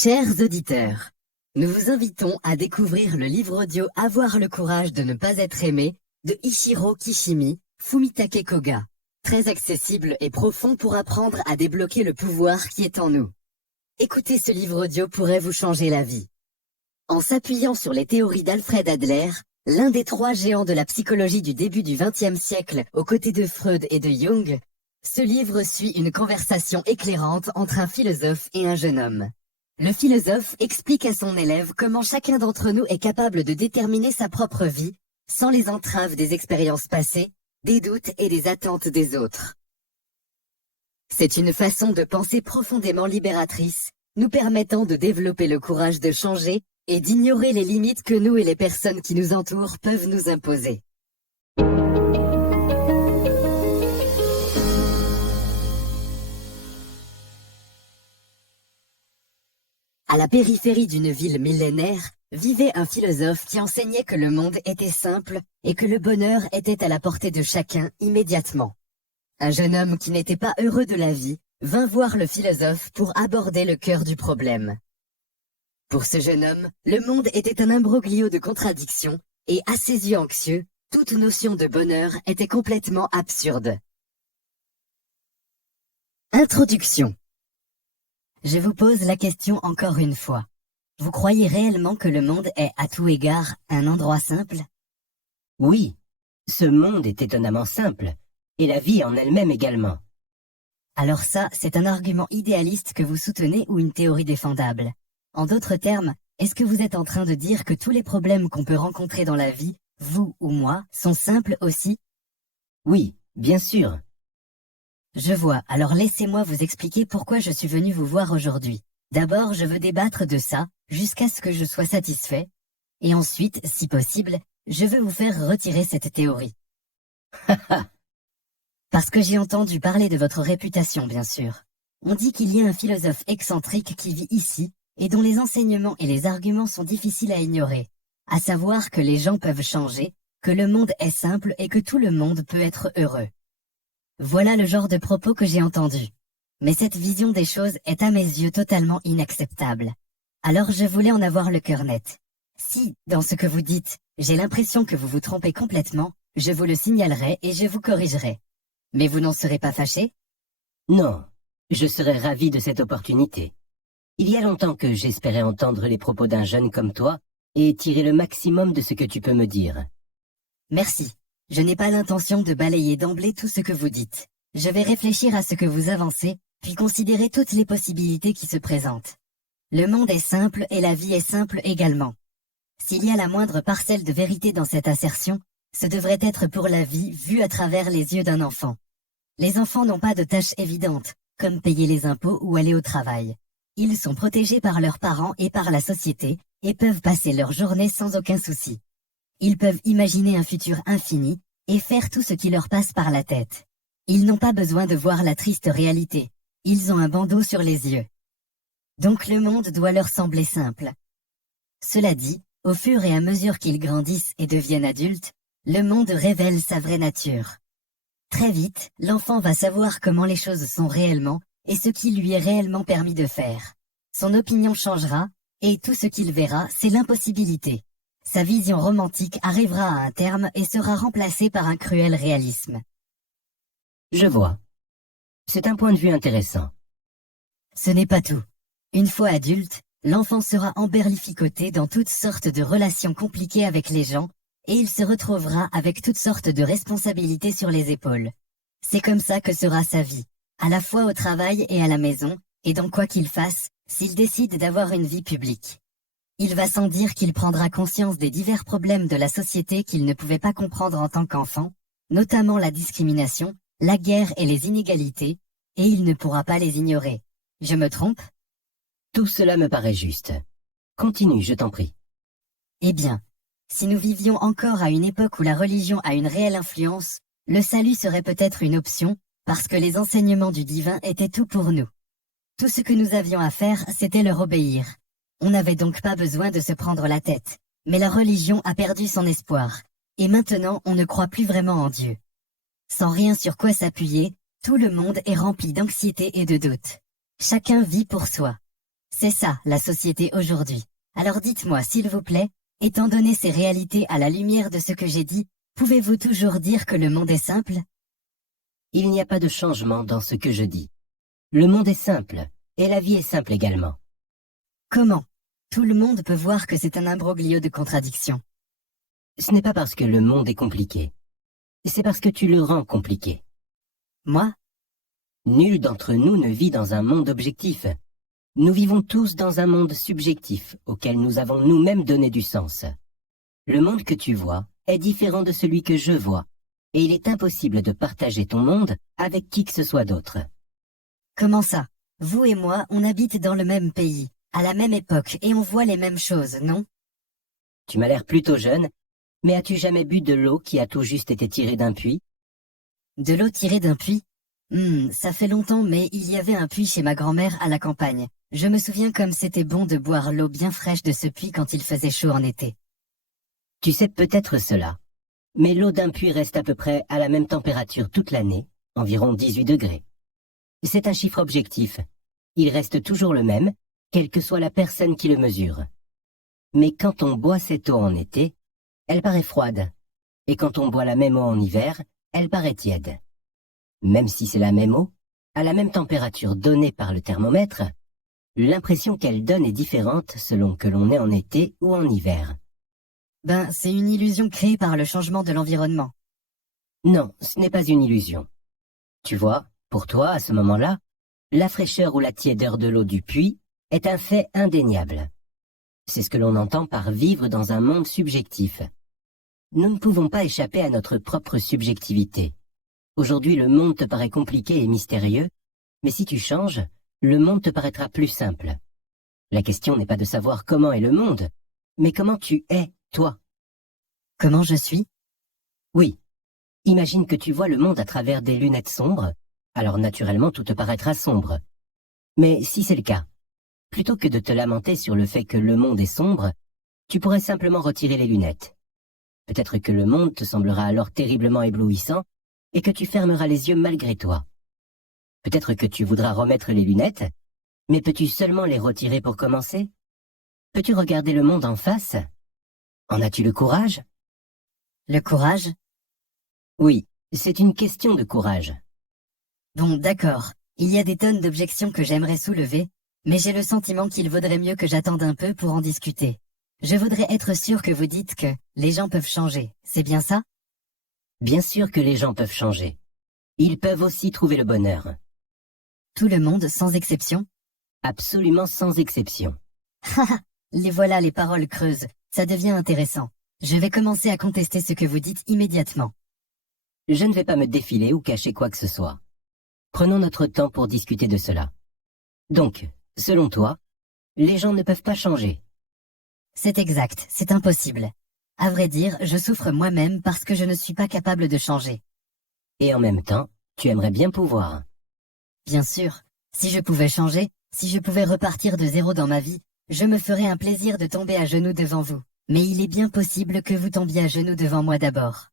Chers auditeurs, nous vous invitons à découvrir le livre audio Avoir le courage de ne pas être aimé de Ichiro Kishimi, Fumitake Koga. Très accessible et profond pour apprendre à débloquer le pouvoir qui est en nous. Écouter ce livre audio pourrait vous changer la vie. En s'appuyant sur les théories d'Alfred Adler, l'un des trois géants de la psychologie du début du XXe siècle, aux côtés de Freud et de Jung, ce livre suit une conversation éclairante entre un philosophe et un jeune homme. Le philosophe explique à son élève comment chacun d'entre nous est capable de déterminer sa propre vie, sans les entraves des expériences passées, des doutes et des attentes des autres. C'est une façon de penser profondément libératrice, nous permettant de développer le courage de changer et d'ignorer les limites que nous et les personnes qui nous entourent peuvent nous imposer. À la périphérie d'une ville millénaire, vivait un philosophe qui enseignait que le monde était simple et que le bonheur était à la portée de chacun immédiatement. Un jeune homme qui n'était pas heureux de la vie vint voir le philosophe pour aborder le cœur du problème. Pour ce jeune homme, le monde était un imbroglio de contradictions et à ses yeux anxieux, toute notion de bonheur était complètement absurde. Introduction. Je vous pose la question encore une fois. Vous croyez réellement que le monde est à tout égard un endroit simple? Oui, ce monde est étonnamment simple, et la vie en elle-même également. Alors ça, c'est un argument idéaliste que vous soutenez ou une théorie défendable. En d'autres termes, est-ce que vous êtes en train de dire que tous les problèmes qu'on peut rencontrer dans la vie, vous ou moi, sont simples aussi? Oui, bien sûr. Je vois, alors laissez-moi vous expliquer pourquoi je suis venu vous voir aujourd'hui. D'abord, je veux débattre de ça, jusqu'à ce que je sois satisfait, et ensuite, si possible, je veux vous faire retirer cette théorie. Parce que j'ai entendu parler de votre réputation, bien sûr. On dit qu'il y a un philosophe excentrique qui vit ici, et dont les enseignements et les arguments sont difficiles à ignorer, à savoir que les gens peuvent changer, que le monde est simple et que tout le monde peut être heureux. Voilà le genre de propos que j'ai entendu. Mais cette vision des choses est à mes yeux totalement inacceptable. Alors je voulais en avoir le cœur net. Si, dans ce que vous dites, j'ai l'impression que vous vous trompez complètement, je vous le signalerai et je vous corrigerai. Mais vous n'en serez pas fâché? Non, je serais ravi de cette opportunité. Il y a longtemps que j'espérais entendre les propos d'un jeune comme toi et tirer le maximum de ce que tu peux me dire. Merci. Je n'ai pas l'intention de balayer d'emblée tout ce que vous dites. Je vais réfléchir à ce que vous avancez, puis considérer toutes les possibilités qui se présentent. Le monde est simple et la vie est simple également. S'il y a la moindre parcelle de vérité dans cette assertion, ce devrait être pour la vie vue à travers les yeux d'un enfant. Les enfants n'ont pas de tâches évidentes, comme payer les impôts ou aller au travail. Ils sont protégés par leurs parents et par la société, et peuvent passer leur journée sans aucun souci. Ils peuvent imaginer un futur infini, et faire tout ce qui leur passe par la tête. Ils n'ont pas besoin de voir la triste réalité. Ils ont un bandeau sur les yeux. Donc le monde doit leur sembler simple. Cela dit, au fur et à mesure qu'ils grandissent et deviennent adultes, le monde révèle sa vraie nature. Très vite, l'enfant va savoir comment les choses sont réellement et ce qui lui est réellement permis de faire. Son opinion changera, et tout ce qu'il verra, c'est l'impossibilité. Sa vision romantique arrivera à un terme et sera remplacée par un cruel réalisme. Je vois. C'est un point de vue intéressant. Ce n'est pas tout. Une fois adulte, l'enfant sera emberlificoté dans toutes sortes de relations compliquées avec les gens, et il se retrouvera avec toutes sortes de responsabilités sur les épaules. C'est comme ça que sera sa vie, à la fois au travail et à la maison, et dans quoi qu'il fasse, s'il décide d'avoir une vie publique. Il va sans dire qu'il prendra conscience des divers problèmes de la société qu'il ne pouvait pas comprendre en tant qu'enfant, notamment la discrimination, la guerre et les inégalités, et il ne pourra pas les ignorer. Je me trompe? Tout cela me paraît juste. Continue, je t'en prie. Eh bien, si nous vivions encore à une époque où la religion a une réelle influence, le salut serait peut-être une option, parce que les enseignements du divin étaient tout pour nous. Tout ce que nous avions à faire, c'était leur obéir. On n'avait donc pas besoin de se prendre la tête. Mais la religion a perdu son espoir. Et maintenant, on ne croit plus vraiment en Dieu. Sans rien sur quoi s'appuyer, tout le monde est rempli d'anxiété et de doute. Chacun vit pour soi. C'est ça, la société aujourd'hui. Alors dites-moi, s'il vous plaît, étant donné ces réalités à la lumière de ce que j'ai dit, pouvez-vous toujours dire que le monde est simple? Il n'y a pas de changement dans ce que je dis. Le monde est simple, et la vie est simple également. Comment? Tout le monde peut voir que c'est un imbroglio de contradictions. Ce n'est pas parce que le monde est compliqué. C'est parce que tu le rends compliqué. Moi? Nul d'entre nous ne vit dans un monde objectif. Nous vivons tous dans un monde subjectif auquel nous avons nous-mêmes donné du sens. Le monde que tu vois est différent de celui que je vois, et il est impossible de partager ton monde avec qui que ce soit d'autre. Comment ça? Vous et moi, on habite dans le même pays, à la même époque, et on voit les mêmes choses, non? Tu m'as l'air plutôt jeune, mais as-tu jamais bu de l'eau qui a tout juste été tirée d'un puits? De l'eau tirée d'un puits? Ça fait longtemps, mais il y avait un puits chez ma grand-mère à la campagne. Je me souviens comme c'était bon de boire l'eau bien fraîche de ce puits quand il faisait chaud en été. Tu sais peut-être cela, mais l'eau d'un puits reste à peu près à la même température toute l'année, environ 18 degrés. C'est un chiffre objectif. Il reste toujours le même, quelle que soit la personne qui le mesure. Mais quand on boit cette eau en été, elle paraît froide, et quand on boit la même eau en hiver, elle paraît tiède. Même si c'est la même eau, à la même température donnée par le thermomètre, l'impression qu'elle donne est différente selon que l'on est en été ou en hiver. Ben, c'est une illusion créée par le changement de l'environnement. Non, ce n'est pas une illusion. Tu vois, pour toi, à ce moment-là, la fraîcheur ou la tiédeur de l'eau du puits est un fait indéniable. C'est ce que l'on entend par vivre dans un monde subjectif. Nous ne pouvons pas échapper à notre propre subjectivité. Aujourd'hui, le monde te paraît compliqué et mystérieux, mais si tu changes, le monde te paraîtra plus simple. La question n'est pas de savoir comment est le monde, mais comment tu es, toi. Comment je suis? Oui. Imagine que tu vois le monde à travers des lunettes sombres, alors naturellement tout te paraîtra sombre. Mais si c'est le cas, plutôt que de te lamenter sur le fait que le monde est sombre, tu pourrais simplement retirer les lunettes. Peut-être que le monde te semblera alors terriblement éblouissant et que tu fermeras les yeux malgré toi. Peut-être que tu voudras remettre les lunettes, mais peux-tu seulement les retirer pour commencer? Peux-tu regarder le monde en face? En as-tu le courage? Le courage? Oui, c'est une question de courage. Bon, d'accord. Il y a des tonnes d'objections que j'aimerais soulever, mais j'ai le sentiment qu'il vaudrait mieux que j'attende un peu pour en discuter. Je voudrais être sûr que vous dites que les gens peuvent changer, c'est bien ça? Bien sûr que les gens peuvent changer. Ils peuvent aussi trouver le bonheur. Tout le monde, sans exception? Absolument sans exception. Haha, les voilà les paroles creuses, ça devient intéressant. Je vais commencer à contester ce que vous dites immédiatement. Je ne vais pas me défiler ou cacher quoi que ce soit. Prenons notre temps pour discuter de cela. Donc, selon toi, les gens ne peuvent pas changer. C'est exact, c'est impossible. À vrai dire, je souffre moi-même parce que je ne suis pas capable de changer. Et en même temps, tu aimerais bien pouvoir. Bien sûr, si je pouvais changer, si je pouvais repartir de zéro dans ma vie, je me ferais un plaisir de tomber à genoux devant vous. Mais il est bien possible que vous tombiez à genoux devant moi d'abord.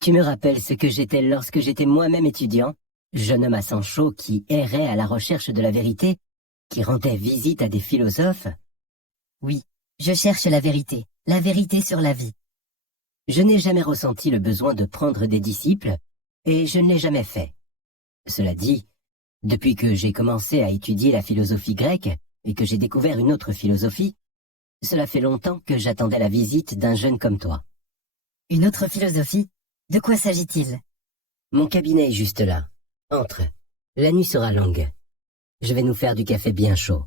Tu me rappelles ce que j'étais lorsque j'étais moi-même étudiant, jeune homme à sang chaud qui errait à la recherche de la vérité, qui rendait visite à des philosophes? Oui, je cherche la vérité sur la vie. Je n'ai jamais ressenti le besoin de prendre des disciples, et je ne l'ai jamais fait. Cela dit, depuis que j'ai commencé à étudier la philosophie grecque et que j'ai découvert une autre philosophie, cela fait longtemps que j'attendais la visite d'un jeune comme toi. Une autre philosophie? De quoi s'agit-il? Mon cabinet est juste là. Entre. La nuit sera longue. Je vais nous faire du café bien chaud.